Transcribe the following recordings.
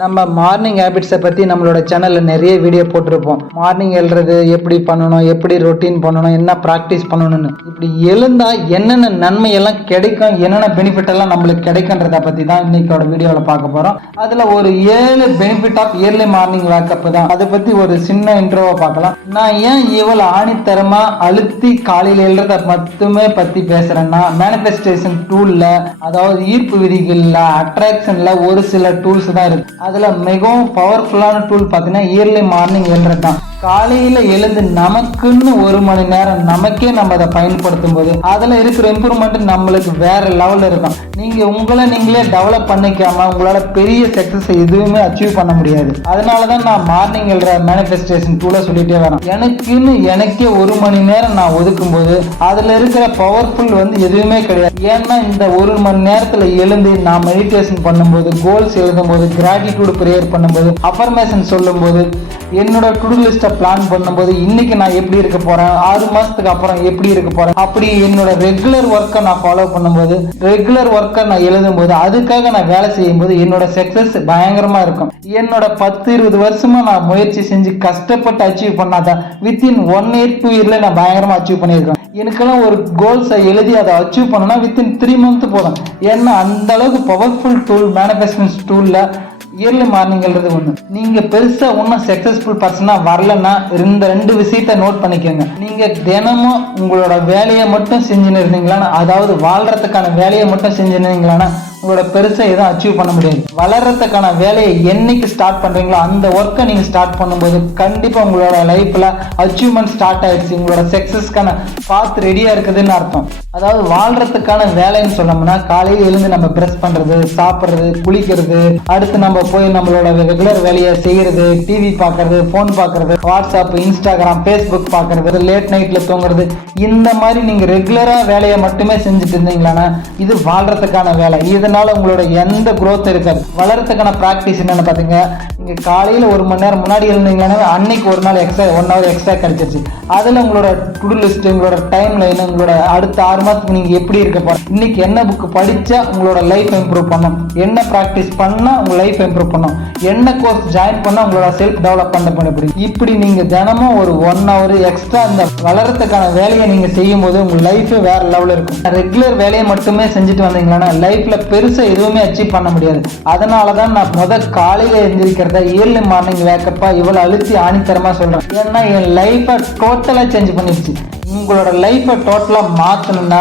நம்ம மார்னிங் ஹேபிட்ஸை பற்றி நம்மளோட சேனலில் நிறைய வீடியோ போட்டிருப்போம். மார்னிங் எழுறது எப்படி பண்ணணும் எப்படி ரொட்டீன் பண்ணணும் என்ன ப்ராக்டிஸ் பண்ணணும்னு. இப்படி எழுந்தால் என்னென்ன நன்மை எல்லாம் கிடைக்கும் என்னென்ன பெனிஃபிட் எல்லாம் நம்மளுக்கு கிடைக்குன்றத பற்றி தான் இன்னைக்கோட வீடியோவில் பார்க்க போகிறோம் அதில் ஒரு ஏழு benefit of early morning wake up தான். அதை பற்றி ஒரு சின்ன இன்ட்ரோவை பார்க்கலாம். நான் ஏன் இவ்வளோ ஆணித்தரமாக அழுத்தி காலையில் எழுறத மட்டுமே பற்றி பேசுகிறேன்னா மேனிஃபெஸ்டேஷன் டூலில் அதாவது ஈர்ப்பு விதிகளில் அட்ராக்ஷனில் ஒரு சில டூல்ஸ் தான் இருக்குது அதில் மிகவும் பவர்ஃபுல்லான டூல் பார்த்தீங்கன்னா இயர்லி மார்னிங் எழுறது தான் காலையில் எழுந்து நமக்குன்னு ஒரு மணி நேரம் நமக்கே நம்ம அதை பயன்படுத்தும் போது அதில் இருக்கிற இம்ப்ரூவ்மெண்ட் நம்மளுக்கு வேற லெவலில் இருக்கும். நீங்கள் உங்களை நீங்களே டெவலப் பண்ணிக்காம உங்களால் பெரிய சக்ஸஸ் எதுவுமே அச்சீவ் பண்ண முடியாது. அதனால தான் நான் மார்னிங் எழுற மேனிஃபெஸ்டேஷன் டூல சொல்லிட்டே வரேன். எனக்குன்னு எனக்கே ஒரு மணி நேரம் நான் ஒதுக்கும் போது அதில் இருக்கிற பவர்ஃபுல் வந்து எதுவுமே கிடையாது. ஏன்னா இந்த ஒரு மணி நேரத்தில் எழுந்து நான் மெடிடேஷன் பண்ணும்போது கோல்ஸ் எழுதும்போது கிராட்டிடியூட் ப்ரேயர் பண்ணும்போது அஃபர்மேஷன் சொல்லும்போது என்னோட டு லிஸ்ட்டை பிளான் பண்ணும்போது இன்னைக்கு நான் எப்படி இருக்க போறேன்? ஆறு மாசத்துக்கு அப்புறம் எப்படி இருக்க போறேன்? அப்படி என்னோட ரெகுலர் ஒர்க்கை நான் ஃபாலோ பண்ணும்போது ரெகுலர் ஒர்க்கை நான் எழுதும்போது அதுக்காக நான் வேலை செய்யும்போது என்னோட சக்சஸ் பயங்கரமா இருக்கும். என்னோட பத்து இருபது வருஷமா நான் முயற்சி செஞ்சு கஷ்டப்பட்டு அச்சீவ் பண்ணாதான் வித்தின் ஒன் இயர் டூ இயர்ல நான் பயங்கரமா அச்சீவ் பண்ணியிருக்கேன். எனக்கெல்லாம் ஒரு கோல்ஸை எழுதி அதை அச்சீவ் பண்ணனா வித்தின் த்ரீ மந்த் போதும். ஏன்னா அந்த அளவுக்கு பவர்ஃபுல் டூல் மேனிஃபெஸ்டன்ஸ் டூல்ல இயர்லி மார்னிங்கிறது ஒன்று நீங்க பெருசா ஒன்றும் சக்சஸ்ஃபுல் பர்சனா வரலன்னா இந்த ரெண்டு விஷயத்த நோட் பண்ணிக்கோங்க. நீங்க தினமும் உங்களோட வேலையை மட்டும் செஞ்சுன்னு இருந்தீங்களான்னா அதாவது வாழ்றதுக்கான வேலையை மட்டும் செஞ்சுன்னு இருந்தீங்களான்னா உங்களோட பெருசாக எதுவும் அச்சீவ் பண்ண முடியாது. வளர்றதுக்கான வேலையை என்னைக்கு ஸ்டார்ட் பண்றீங்களோ அந்த ஒர்க்கை நீங்க ஸ்டார்ட் பண்ணும்போது கண்டிப்பா உங்களோட லைஃப்ல அச்சீவ்மெண்ட் ஸ்டார்ட் ஆயிடுச்சு. உங்களோட சக்சஸ்க்கான பாத் ரெடியா இருக்குதுன்னு அர்த்தம். அதாவது வாழ்றதுக்கான வேலைன்னு சொன்னோம்னா காலையில் எழுந்து நம்ம ப்ரெஸ் பண்றது சாப்பிட்றது குளிக்கிறது அடுத்து நம்ம போய் நம்மளோட ரெகுலர் வேலையை செய்யறது டிவி பார்க்கறது ஃபோன் பார்க்கறது வாட்ஸ்அப் இன்ஸ்டாகிராம் ஃபேஸ்புக் பார்க்கறது லேட் நைட்ல தூங்குறது இந்த மாதிரி நீங்க ரெகுலரா வேலையை மட்டுமே செஞ்சுட்டு இருந்தீங்களான்னா இது வாழ்றதுக்கான வேலை. இதனால உங்களோட எந்த குரோத் இருக்காது வளர்றதுக்கான ப்ராக்டிஸ் என்னன்னு பார்த்தீங்க இங்கே காலையில் ஒரு மணி நேரம் முன்னாடி இருந்தீங்கன்னா அன்னைக்கு ஒரு நாள் எக்ஸ்ட்ரா ஒன் ஹவர் எக்ஸ்ட்ரா கிடச்சிருச்சு. அதில் உங்களோட டு லிஸ்ட்டு உங்களோட டைம் லைன் உங்களோட அடுத்த ஆறு மாதத்துக்கு நீங்கள் எப்படி இருக்க போற இன்றைக்கி என்ன புக்கு படித்தா உங்களோட லைஃப் இம்ப்ரூவ் பண்ணும். என்ன ப்ராக்டிஸ் பண்ணால் உங்கள் லைஃப் இம்ப்ரூவ் பண்ணும். என்ன கோர்ஸ் ஜாயின் பண்ணால் உங்களோட செல்ஃப் டெவலப் பண்ண பண்ண இப்படி நீங்கள் தினமும் ஒரு ஒன் ஹவர் எக்ஸ்ட்ரா இந்த வளரத்துக்கான வேலையை நீங்கள் செய்யும் போது உங்கள் லைஃபே வேறு லெவலில் இருக்கும். ரெகுலர் வேலையை மட்டுமே செஞ்சுட்டு வந்தீங்கன்னா லைஃப்பில் பெருசாக எதுவுமே அச்சீவ் பண்ண முடியாது. அதனால தான் நான் முத காலையில எந்திரிக்கிறத மார்னிங் வேக்கப்பா இவ்வளவு அழுத்தி ஆணித்தரமா சொல்றேன். ஏன்னா என் லைஃப்பை டோட்டலா சேஞ்ச் பண்ணிடுச்சு. உங்களோட லைஃபை டோட்டலா மாத்தணும்னா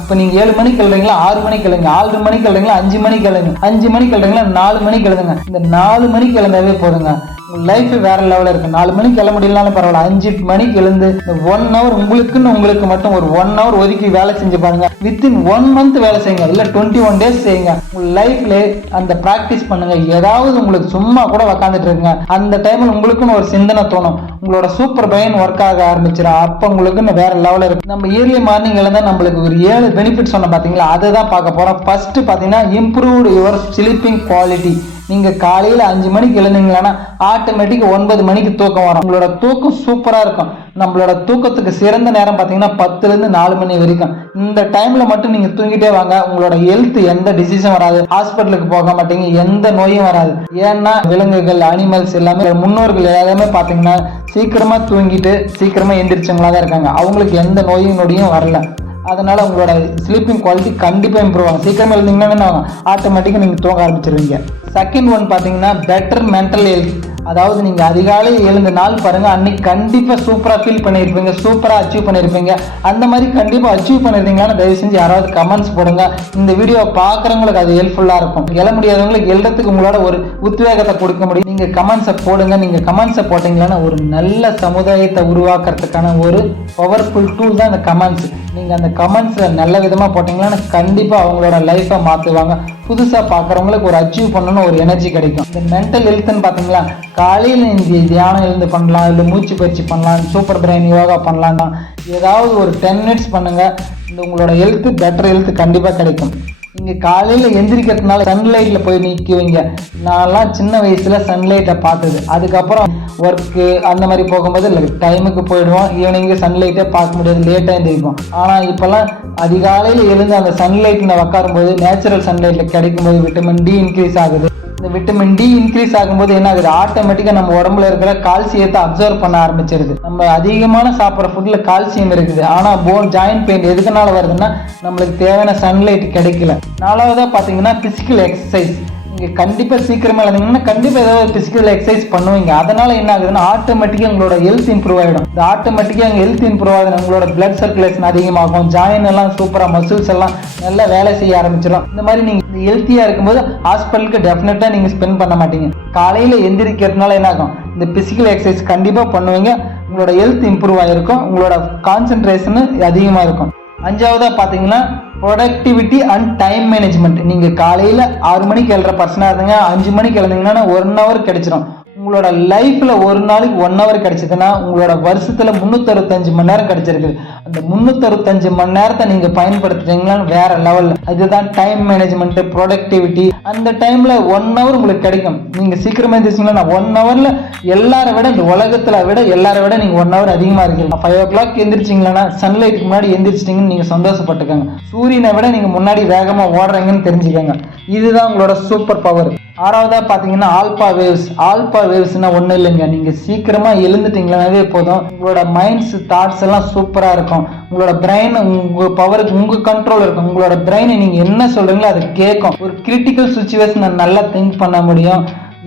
இப்போ நீங்கள் ஏழு மணிக்கு எழுதுறீங்களா ஆறு மணிக்கு எழுதுங்க. ஆறு மணிக்கு எழுதுங்களா அஞ்சு மணிக்கு எழுதுங்க. அஞ்சு மணிக்கு எழுதுங்களா நாலு மணிக்கு எழுதுங்க. இந்த நாலு மணிக்கு எழுந்தாவே போதுங்க. உங்கள் லைஃப் வேற லெவலில் இருக்கு. நாலு மணிக்கு கிளம்ப முடியலனாலும் பரவாயில்ல. அஞ்சு மணிக்கு எழுந்து இந்த ஒன் ஹவர் உங்களுக்குன்னு உங்களுக்கு மட்டும் ஒரு ஒன் ஹவர் ஒதுக்கி வேலை செஞ்சு பாருங்க. வித்தின் ஒன் மந்த் வேலை செய்யுங்க. இல்லை டுவெண்ட்டி ஒன் டேஸ் செய்யுங்க உங்கள் லைஃப்ல அந்த ப்ராக்டிஸ் பண்ணுங்க. ஏதாவது உங்களுக்கு சும்மா கூட உக்காந்துட்டு இருக்குங்க அந்த டைம்ல உங்களுக்குன்னு ஒரு சிந்தனை தோணும். உங்களோட சூப்பர் பிரெயின் ஒர்க் ஆக ஆரம்பிச்சிடும் அப்போ உங்களுக்குன்னு வேற லெவலில் இருக்கு. நம்ம இயர்லி மார்னிங் எழுந்தா நம்மளுக்கு ஒரு ஏழு பெனிஃபிட் சொன்ன பார்த்தீங்களா அதை தான் பார்க்க போறோம். ஃபர்ஸ்ட் பார்த்தீங்கன்னா இம்ப்ரூவ்டு யுவர் ஸ்லீப்பிங் குவாலிட்டி நீங்க காலையில அஞ்சு மணிக்கு எழுந்தீங்களான்னா ஆட்டோமேட்டிக் ஒன்பது மணிக்கு தூக்கம் வரும். உங்களோட தூக்கம் சூப்பரா இருக்கும். நம்மளோட தூக்கத்துக்கு சிறந்த நேரம் பார்த்தீங்கன்னா பத்துல இருந்து நாலு மணி வரைக்கும். இந்த டைம்ல மட்டும் நீங்க தூங்கிட்டே வாங்க. உங்களோட ஹெல்த் எந்த டிசீஸும் வராது. ஹாஸ்பிட்டலுக்கு போக மாட்டீங்க. எந்த நோயும் வராது. ஏன்னா விலங்குகள் அனிமல்ஸ் எல்லாமே முன்னோர்கள் எல்லாமே பார்த்தீங்கன்னா சீக்கிரமா தூங்கிட்டு சீக்கிரமா எந்திரிச்சவங்களா தான் இருக்காங்க. அவங்களுக்கு எந்த நோயும் நொடியும் வரல. அதனால் உங்களோட ஸ்லீப்பிங் குவாலிட்டி கண்டிப்பாக இம்ப்ரூவ் ஆகும். சீக்கிரமாக எழுந்தீங்கன்னா ஆட்டோமேட்டிக்காக நீங்கள் தூங்க ஆரம்பிச்சிருவீங்க. செகண்ட் ஒன் பார்த்தீங்கன்னா பெட்டர் மென்டல் ஹெல்த் அதாவது நீங்கள் அதிகாலை எழுந்த நாள் பாருங்க அன்னைக்கு கண்டிப்பாக சூப்பராக ஃபீல் பண்ணியிருப்பீங்க சூப்பராக அச்சீவ் பண்ணியிருப்பீங்க அந்த மாதிரி கண்டிப்பாக அச்சீவ் பண்ணியிருந்தீங்கன்னா தயவு செஞ்சு யாராவது கமெண்ட்ஸ் போடுங்க. இந்த வீடியோ பார்க்குறவங்களுக்கு அது ஹெல்ப்ஃபுல்லாக இருக்கும். எழ முடியாதவங்களுக்கு எழுறதுக்கு உங்களோட ஒரு உத்வேகத்தை கொடுக்க முடியும். நீங்கள் கமெண்ட்ஸை போடுங்க. நீங்கள் கமெண்ட்ஸை போட்டீங்கன்னா ஒரு நல்ல சமுதாயத்தை உருவாக்குறதுக்கான ஒரு பவர்ஃபுல் டூல் தான் இந்த கமெண்ட்ஸ் நீங்கள் அந்த கமெண்ட்ஸில் நல்ல விதமாக போட்டிங்கன்னா கண்டிப்பாக அவங்களோட லைஃப்பை மாற்றுவாங்க புதுசாக பார்க்குறவங்களுக்கு ஒரு அச்சீவ் பண்ணணும்னு ஒரு எனர்ஜி கிடைக்கும். இந்த மென்டல் ஹெல்த்னு பார்த்தீங்களா காலையில் இந்த தியானம் எழுந்து பண்ணலாம் இல்லை மூச்சு பயிற்சி பண்ணலாம் சூப்பர் பிரெயின் யோகா பண்ணலாம் ஏதாவது ஒரு டென் மினிட்ஸ் பண்ணுங்கள் இந்த உங்களோட ஹெல்த்து பெட்டர் ஹெல்த் கண்டிப்பாக கிடைக்கும். நீங்கள் காலையில் எந்திரிக்கிறதுனால சன்லைட்டில் போய் நிற்குவீங்க நான்லாம் சின்ன வயசில் சன்லைட்டை பார்த்தது. அதுக்கப்புறம் ஒர்க்கு அந்த மாதிரி போகும்போது இல்லை டைமுக்கு போயிடுவோம். ஈவினிங்கு சன்லைட்டே பார்க்க முடியாது. லேட்டாக எழுந்திரிப்போம் ஆனால் இப்போல்லாம் அதிகாலையில் எழுந்து அந்த சன்லைட்டில் உட்காரும்போது நேச்சுரல் சன்லைட்டில் கிடைக்கும்போது விட்டமின் டி இன்க்ரீஸ் ஆகுது. இந்த விட்டமின் டி இன்க்ரீஸ் ஆகும்போது என்ன ஆகுது ஆட்டோமேட்டிக்காக நம்ம உடம்புல இருக்கிற கால்சியத்தை அப்சர்வ் பண்ண ஆரம்பிச்சிருது. நம்ம அதிகமான சாப்பிட்ற ஃபுட்டில் கால்சியம் இருக்குது. ஆனால் போன் ஜாயின் பெயின் எதுக்குனால வருதுன்னா நம்மளுக்கு தேவையான சன்லைட் கிடைக்கல. நாலாவதாக பார்த்தீங்கன்னா பிசிக்கல் எக்ஸசைஸ் நீங்கள் கண்டிப்பாக சீக்கிரமாக இழந்தீங்கன்னா கண்டிப்பாக ஏதாவது ஃபிசிக்கல் எக்ஸசைஸ் பண்ணுவீங்க. அதனால் என்ன ஆகுதுன்னா ஆட்டோமேட்டிக்காக உங்களோட ஹெல்த் இம்ப்ரூவ் ஆகிடும் இந்த ஆட்டோமேட்டிக்காக ஹெல்த் இம்ப்ரூவ் ஆகுது உங்களோட பிளட் சர்க்குலேஷன் அதிகமாகும். ஜாயின் எல்லாம் சூப்பராக மசில்ஸ் எல்லாம் நல்லா வேலை செய்ய ஆரம்பிச்சிடும். இந்த மாதிரி நீங்கள் ஹெல்த்தியாக இருக்கும்போது ஹாஸ்பிட்டலுக்கு டெஃபினட்டாக நீங்கள் ஸ்பெண்ட் பண்ண மாட்டீங்க. காலையில் எந்திரிக்கிறதுனால என்ன ஆகும்? இந்த ஃபிசிக்கல் எக்ஸசைஸ் கண்டிப்பாக பண்ணுவீங்க. உங்களோட ஹெல்த் இம்ப்ரூவ் ஆகிருக்கும் உங்களோட கான்சென்ட்ரேஷனு அதிகமாக இருக்கும். அஞ்சாவதாக பார்த்தீங்கன்னா ப்ரொடக்டிவிட்டி அண்ட் டைம் மேனேஜ்மெண்ட் நீங்கள் காலையில் ஆறு மணிக்கு எழுற பர்சனாக இருந்தீங்க அஞ்சு மணிக்கு எழுந்தீங்கன்னா ஒன் ஹவர் கிடைச்சிரும். உங்களோட லைஃப்பில் ஒரு நாளைக்கு ஒன் ஹவர் கிடைச்சதுன்னா உங்களோட வருஷத்தில் முந்நூற்றறுபத்தஞ்சு மணி நேரம் கிடைச்சிருக்குது அந்த முந்நூற்றறுபத்தஞ்சு மணி நேரத்தை நீங்கள் பயன்படுத்துறீங்களான்னு வேற லெவலில் அதுதான் டைம் மேனேஜ்மெண்ட் ப்ரொடக்டிவிட்டி அந்த டைமில் ஒன் ஹவர் உங்களுக்கு கிடைக்கும். நீங்கள் சீக்கிரமாக இருந்துச்சிங்கன்னா ஒன் ஹவரில் எல்லாரை விட இந்த உலகத்தில் விட எல்லாரை விட நீங்கள் ஒன் ஹவர் அதிகமாக இருக்கீங்க. ஃபைவ் ஓ கிளாக் எந்திரிச்சிங்களா சன்லைட்டுக்கு முன்னாடி எந்திரிச்சிட்டிங்கன்னு நீங்கள் சந்தோஷப்பட்டுக்கோங்க. சூரியனை விட நீங்கள் முன்னாடி வேகமாக ஓடுறீங்கன்னு தெரிஞ்சுக்கோங்க. இதுதான் உங்களோட சூப்பர் பவர் ஆறாவதாக பார்த்தீங்கன்னா ஆல்பா வேவ்ஸ் ஆல்பா வேவ்ஸ்னால் ஒன்றும் இல்லைங்க. நீங்கள் சீக்கிரமாக எழுந்துட்டீங்களாவே போதும். உங்களோட மைண்ட்ஸ் தாட்ஸ் எல்லாம் சூப்பராக இருக்கும். உங்களோட பிரெயின் உங்கள் பவருக்கு உங்கள் கண்ட்ரோல் இருக்கும். உங்களோட பிரெயினை நீங்கள் என்ன சொல்கிறீங்களோ அது கேட்கும். ஒரு கிரிட்டிக்கல் சுச்சுவேஷனை நல்லா திங்க் பண்ண முடியும்.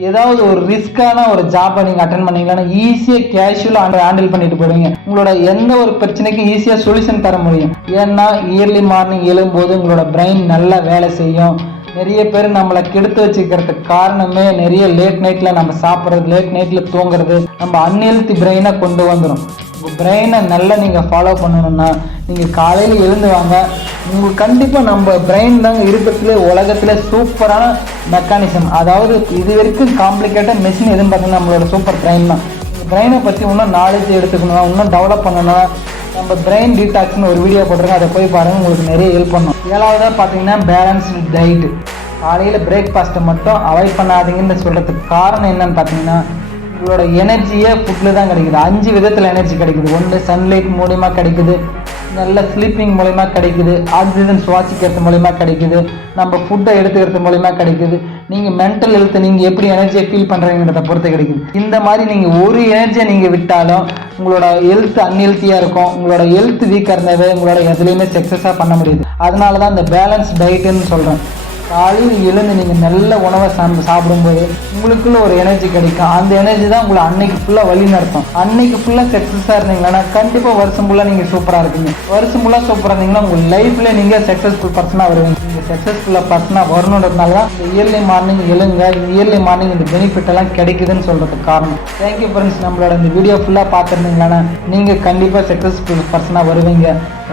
ஏதாவது ஒரு ரிஸ்க்கான ஒரு ஜாப்பை நீங்கள் அட்டன் பண்ணீங்கன்னா ஈஸியாக கேஷுவலாக ஹேண்டில் பண்ணிட்டு போடுவீங்க. உங்களோட எந்த ஒரு பிரச்சனைக்கும் ஈஸியாக சொல்யூஷன் தர முடியும். ஏன்னா இயர்லி மார்னிங் எழும்போது உங்களோட பிரெயின் நல்லா வேலை செய்யும். நிறைய பேர் நம்மளை கெடுத்து வச்சுக்கிறதுக்கு காரணமே நிறைய லேட் நைட்டில் நம்ம சாப்பிட்றது லேட் நைட்டில் தூங்குறது நம்ம அன்ஹெல்த்தி பிரெயினை கொண்டு வந்துடும் உங்கள் பிரெயினை நல்லா நீங்கள் ஃபாலோ பண்ணணும்னா நீங்கள் காலையில் எழுந்து வாங்க. உங்களுக்கு கண்டிப்பாக நம்ம பிரெயின் தாங்க இருக்கிறதுலே உலகத்தில் சூப்பரான மெக்கானிசம் அதாவது இது வரைக்கும் காம்ப்ளிகேட்டட் மிஷின் எதுவும் பார்த்தீங்கன்னா நம்மளோட சூப்பர் பிரெயின் தான். இந்த பிரெயினை பற்றி இன்னும் நாலேஜ் எடுத்துக்கணும் இன்னும் டெவலப் பண்ணணும் நம்ம பிரெயின் டீடாக்ஸ்னு ஒரு வீடியோ போட்டிருக்கோம் அதை போய் பாருங்கள் உங்களுக்கு நிறைய ஹெல்ப் பண்ணும். ஏழாவதாக பார்த்தீங்கன்னா பேலன்ஸ்டு டயட்டு காலையில் பிரேக்ஃபாஸ்ட்டை மட்டும் அவாய்ட் பண்ணாதீங்கன்னு சொல்கிறதுக்கு காரணம் என்னன்னு பார்த்தீங்கன்னா உங்களோட எனர்ஜியே ஃபுட்டில் தான் கிடைக்குது. அஞ்சு விதத்தில் எனர்ஜி கிடைக்குது. ஒன்று சன்லைட் மூலிமா கிடைக்குது. நல்ல ஸ்லீப்பிங் மூலிமா கிடைக்குது. ஆக்சிஜன் சுவாசிக்கிறது மூலிமா கிடைக்குது. நம்ம ஃபுட்டை எடுத்துக்கிறது மூலிமா கிடைக்குது. நீங்கள் மென்டல் ஹெல்த்தை நீங்கள் எப்படி எனர்ஜியை ஃபீல் பண்ணுறீங்கிறத பொறுத்து கிடைக்குது. இந்த மாதிரி நீங்கள் ஒரு எனர்ஜியை நீங்கள் விட்டாலும் உங்களோட ஹெல்த் அன்ஹெல்த்தியாக இருக்கும். உங்களோட ஹெல்த் வீக்காக இருந்தாவே உங்களோட எதுலேயுமே சக்ஸஸாக பண்ண முடியுது. அதனால தான் இந்த பேலன்ஸ் டயட்டுன்னு சொல்கிறேன் காலையில் எழுந்து நீங்கள் நல்ல உணவை சாப்பிடு சாப்பிடும்போது உங்களுக்குள்ள ஒரு எனர்ஜி கிடைக்கும். அந்த எனர்ஜி தான் உங்களை அன்னைக்கு ஃபுல்லாக வழி நடத்தும். அன்னைக்கு ஃபுல்லாக சக்ஸஸாக இருந்தீங்கன்னா கண்டிப்பாக வருஷம் ஃபுல்லாக நீங்கள் சூப்பராக இருப்பீங்க. வருஷம் ஃபுல்லாக சூப்பராக இருந்தீங்கன்னா உங்கள் லைஃப்பில் நீங்கள் சக்ஸஸ்ஃபுல் பர்சனாக வருவீங்க. நீங்கள் சக்ஸஸ்ஃபுல்லாக பர்சனாக வரணுன்றதுனால தான் இந்த இயர்லி மார்னிங் எழுங்க இந்த இயர்லி மார்னிங் இந்த பெனிஃபிட் எல்லாம் கிடைக்குதுன்னு சொல்கிறதுக்கு காரணம். தேங்க்யூ ஃப்ரெண்ட்ஸ் நம்மளோட இந்த வீடியோ ஃபுல்லாக பார்த்துருந்தீங்கன்னா நீங்கள் கண்டிப்பாக சக்ஸஸ்ஃபுல் பர்சனாக வருவீங்க.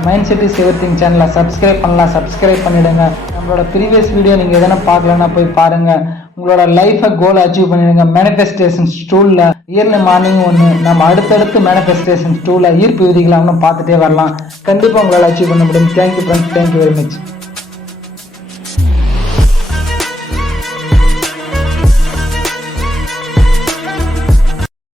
Mindset is everything சேனலை சப்ஸ்கிரைப் பண்ணலாம். சப்ஸ்கிரைப் பண்ணிவிடுங்க நம்மளோட ப்ரீவியஸ் வீடியோ நீங்கள் எதனா பார்க்கலன்னா போய் பாருங்கள் உங்களோட லைஃப்பை கோல் அச்சீவ் பண்ணிடுங்க. மேனிஃபெஸ்டேஷன் ஸ்டூலில் இயர்லி மார்னிங் ஒன்று நம்ம அடுத்தடுத்து மேனிஃபெஸ்டேஷன் ஸ்டூலில் ஈர்ப்பு விதிகளாம்னு பார்த்துட்டே வரலாம். கண்டிப்பாக உங்களால் அச்சீவ் பண்ண முடியும். Thank you friends thank you very much